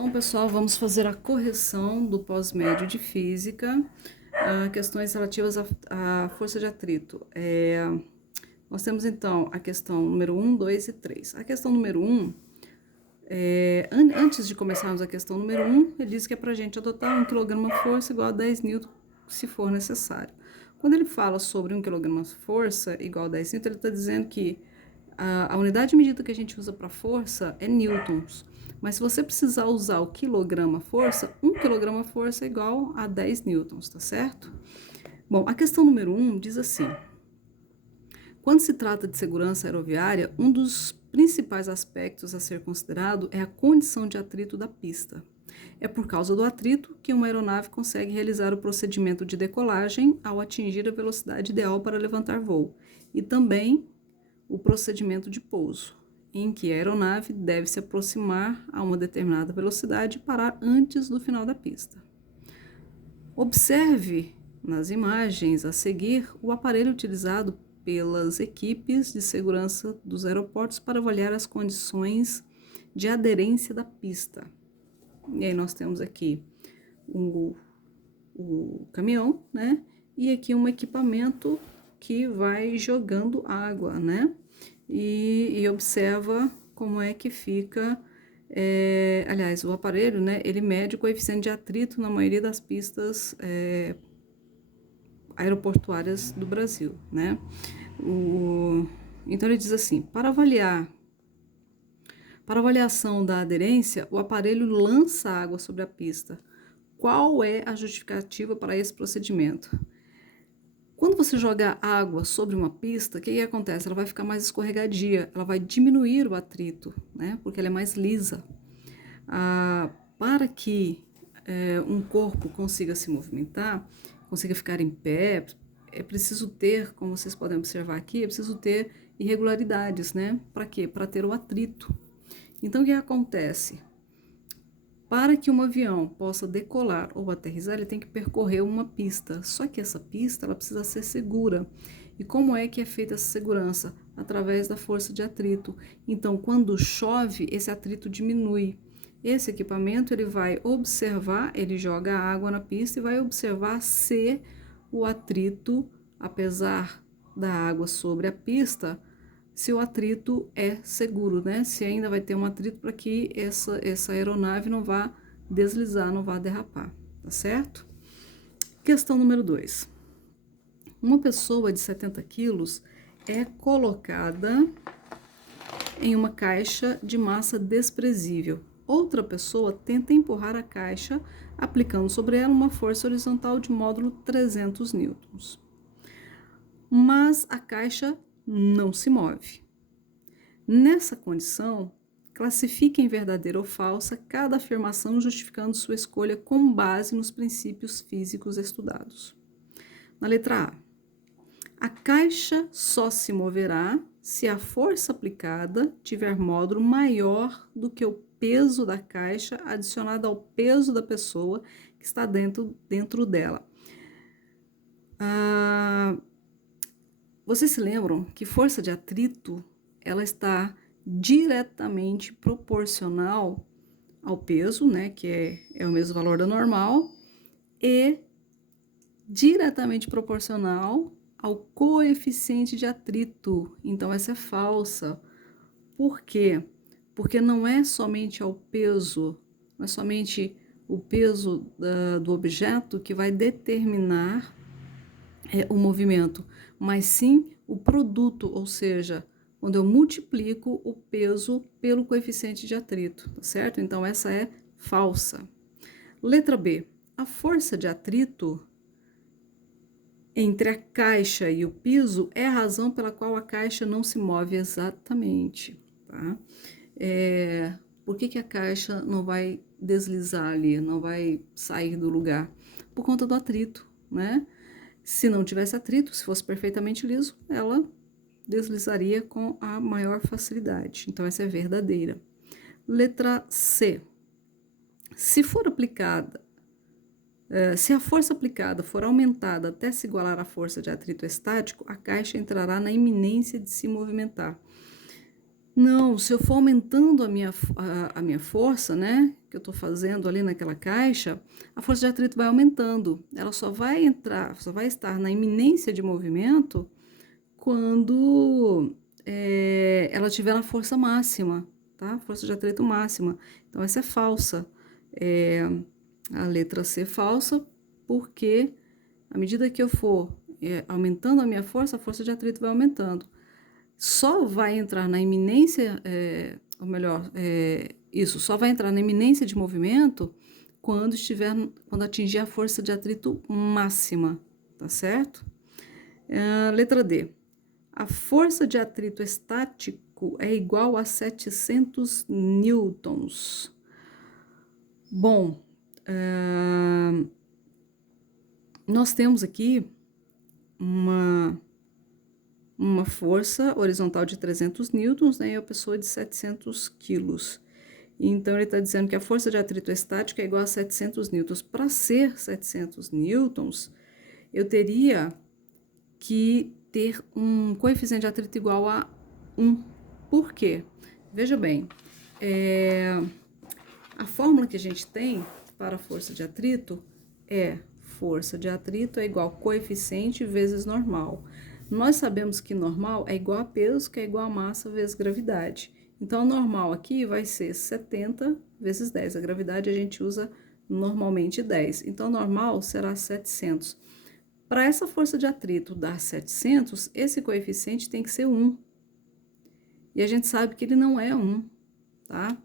Então, pessoal, vamos fazer a correção do pós-médio de física, questões relativas à força de atrito. Nós temos, então, a questão número 1, 2 e 3. A questão número 1, antes de começarmos a questão número 1, ele diz que é para a gente adotar 1 kg força igual a 10 N, se for necessário. Quando ele fala sobre 1 kg força igual a 10 N, ele está dizendo que a unidade de medida que a gente usa para força é newtons. Mas se você precisar usar o quilograma-força, 1 kg-força é igual a 10 newtons, tá certo? Bom, a questão número 1 diz assim: quando se trata de segurança aeroviária, um dos principais aspectos a ser considerado é a condição de atrito da pista. É por causa do atrito que uma aeronave consegue realizar o procedimento de decolagem ao atingir a velocidade ideal para levantar voo, e também o procedimento de pouso, em que a aeronave deve se aproximar a uma determinada velocidade e parar antes do final da pista. Observe nas imagens a seguir o aparelho utilizado pelas equipes de segurança dos aeroportos para avaliar as condições de aderência da pista. E aí nós temos aqui o caminhão, né? E aqui um equipamento que vai jogando água, né? E observa como é que fica, aliás, o aparelho, né? Ele mede o coeficiente de atrito na maioria das pistas aeroportuárias do Brasil, né? Então ele diz assim: para avaliação da aderência, o aparelho lança água sobre a pista. Qual é a justificativa para esse procedimento? Quando você joga água sobre uma pista, o que acontece? Ela vai ficar mais escorregadia, ela vai diminuir o atrito, né? Porque ela é mais lisa. Para que um corpo consiga se movimentar, consiga ficar em pé, é preciso ter, como vocês podem observar aqui, é preciso ter irregularidades, né? Para quê? Para ter o atrito. Então, o que acontece? Para que um avião possa decolar ou aterrissar, ele tem que percorrer uma pista. Só que essa pista ela precisa ser segura. E como é que é feita essa segurança? Através da força de atrito. Então, quando chove, esse atrito diminui. Esse equipamento ele vai observar, ele joga água na pista e vai observar se o atrito, apesar da água sobre a pista, se o atrito é seguro, né? Se ainda vai ter um atrito para que essa aeronave não vá deslizar, não vá derrapar, tá certo? Questão número 2. Uma pessoa de 70 quilos é colocada em uma caixa de massa desprezível. Outra pessoa tenta empurrar a caixa, aplicando sobre ela uma força horizontal de módulo 300 newtons. Mas a caixa não se move. Nessa condição, classifique em verdadeira ou falsa cada afirmação justificando sua escolha com base nos princípios físicos estudados. Na letra A caixa só se moverá se a força aplicada tiver módulo maior do que o peso da caixa adicionado ao peso da pessoa que está dentro dela. Vocês se lembram que força de atrito ela está diretamente proporcional ao peso, né, que é o mesmo valor da normal, e diretamente proporcional ao coeficiente de atrito. Então, essa é falsa. Por quê? Porque não é somente ao peso, não é somente o peso do objeto que vai determinar o movimento, mas sim o produto, ou seja, quando eu multiplico o peso pelo coeficiente de atrito, tá certo? Então, essa é falsa. Letra B. A força de atrito entre a caixa e o piso é a razão pela qual a caixa não se move exatamente, tá? Por que a caixa não vai deslizar ali, não vai sair do lugar? Por conta do atrito, né? Se não tivesse atrito, se fosse perfeitamente liso, ela deslizaria com a maior facilidade. Então, essa é verdadeira. Letra C. Se a força aplicada for aumentada até se igualar à força de atrito estático, a caixa entrará na iminência de se movimentar. Não, se eu for aumentando a minha força, né, que eu estou fazendo ali naquela caixa, a força de atrito vai aumentando. Ela só vai entrar, só vai estar na iminência de movimento quando ela tiver na força máxima, tá? Força de atrito máxima. Então, essa é falsa. A letra C é falsa, porque à medida que eu for aumentando a minha força, a força de atrito vai aumentando. Só vai entrar na iminência, ou melhor, isso, só vai entrar na iminência de movimento quando atingir a força de atrito máxima, tá certo? Letra D. A força de atrito estático é igual a 700 newtons. Bom, nós temos aqui uma força horizontal de 300 newtons, né, e a pessoa de 700 quilos. Então, ele está dizendo que a força de atrito estático é igual a 700 newtons. Para ser 700 newtons, eu teria que ter um coeficiente de atrito igual a 1. Por quê? Veja bem, a fórmula que a gente tem para a força de atrito é força de atrito é igual a coeficiente vezes normal. Nós sabemos que normal é igual a peso, que é igual a massa vezes gravidade. Então, normal aqui vai ser 70 vezes 10. A gravidade a gente usa normalmente 10. Então, normal será 700. Para essa força de atrito dar 700, esse coeficiente tem que ser 1. E a gente sabe que ele não é 1, tá?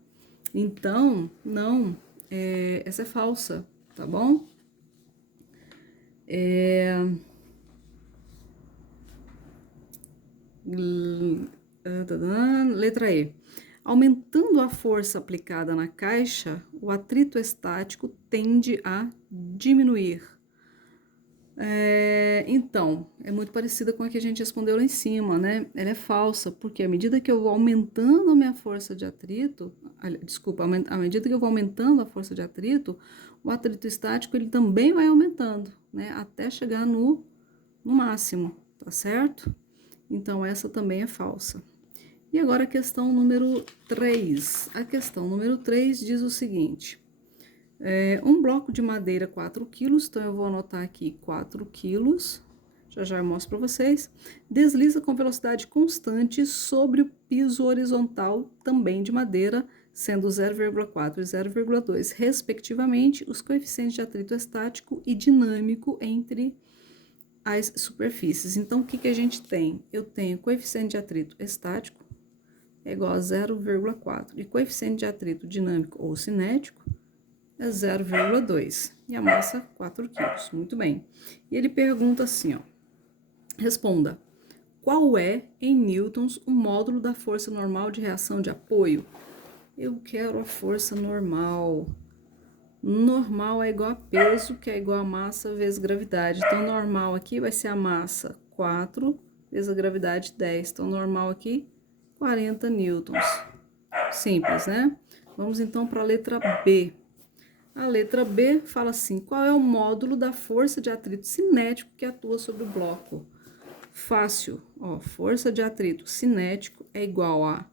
Então, não, essa é falsa, tá bom? Letra E. Aumentando a força aplicada na caixa, o atrito estático tende a diminuir. Então, é muito parecida com a que a gente respondeu lá em cima, né? Ela é falsa, porque à medida que eu vou aumentando a minha força de atrito, à medida que eu vou aumentando a força de atrito, o atrito estático ele também vai aumentando, né? Até chegar no máximo, tá certo? Então, essa também é falsa. E agora a questão número 3. A questão número 3 diz o seguinte: um bloco de madeira 4 quilos, então eu vou anotar aqui 4 quilos, já eu mostro para vocês, desliza com velocidade constante sobre o piso horizontal, também de madeira, sendo 0,4 e 0,2, respectivamente, os coeficientes de atrito estático e dinâmico entre as superfícies. Então, o que a gente tem? Eu tenho coeficiente de atrito estático é igual a 0,4 e coeficiente de atrito dinâmico ou cinético é 0,2 e a massa 4 quilos. Muito bem. E ele pergunta assim, ó, responda, qual é, em newtons, o módulo da força normal de reação de apoio? Eu quero a força normal. Normal é igual a peso, que é igual a massa vezes gravidade. Então, normal aqui vai ser a massa 4 vezes a gravidade 10. Então, normal aqui, 40 newtons. Simples, né? Vamos então para a letra B. A letra B fala assim, qual é o módulo da força de atrito cinético que atua sobre o bloco? Fácil, ó, força de atrito cinético é igual a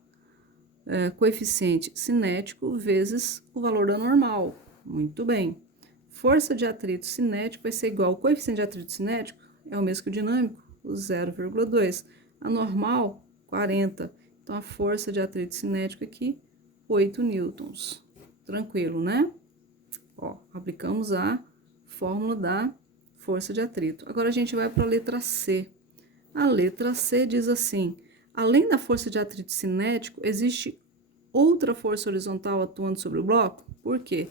coeficiente cinético vezes o valor da normal. Muito bem. Força de atrito cinético vai ser igual ao coeficiente de atrito cinético, é o mesmo que o dinâmico, o 0,2. A normal, 40. Então, a força de atrito cinético aqui, 8 newtons. Tranquilo, né? Ó, aplicamos a fórmula da força de atrito. Agora, a gente vai para a letra C. A letra C diz assim, além da força de atrito cinético, existe outra força horizontal atuando sobre o bloco? Por quê?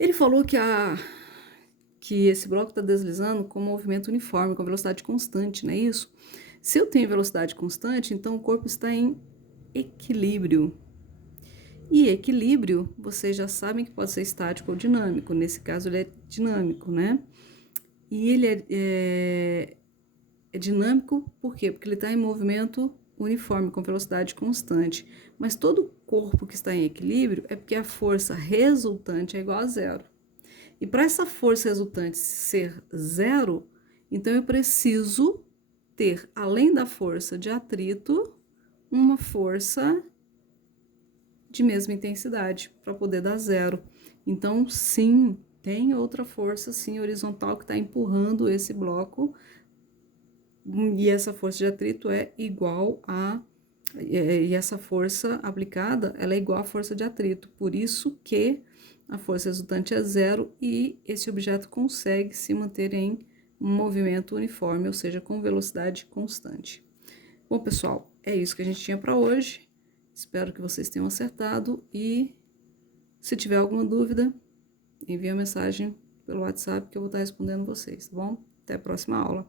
Ele falou que esse bloco está deslizando com movimento uniforme, com velocidade constante, não é isso? Se eu tenho velocidade constante, então o corpo está em equilíbrio. E equilíbrio, vocês já sabem que pode ser estático ou dinâmico. Nesse caso, ele é dinâmico, né? E ele é dinâmico por quê? Porque ele está em movimento uniforme, com velocidade constante. Mas todo corpo que está em equilíbrio é porque a força resultante é igual a zero. E para essa força resultante ser zero, então eu preciso ter, além da força de atrito, uma força de mesma intensidade para poder dar zero. Então, sim, tem outra força, sim, horizontal que está empurrando esse bloco, e essa força de atrito é igual a... E essa força aplicada, ela é igual à força de atrito, por isso que a força resultante é zero e esse objeto consegue se manter em movimento uniforme, ou seja, com velocidade constante. Bom, pessoal, é isso que a gente tinha para hoje. Espero que vocês tenham acertado e se tiver alguma dúvida, envie a mensagem pelo WhatsApp que eu vou estar respondendo vocês, tá bom? Até a próxima aula.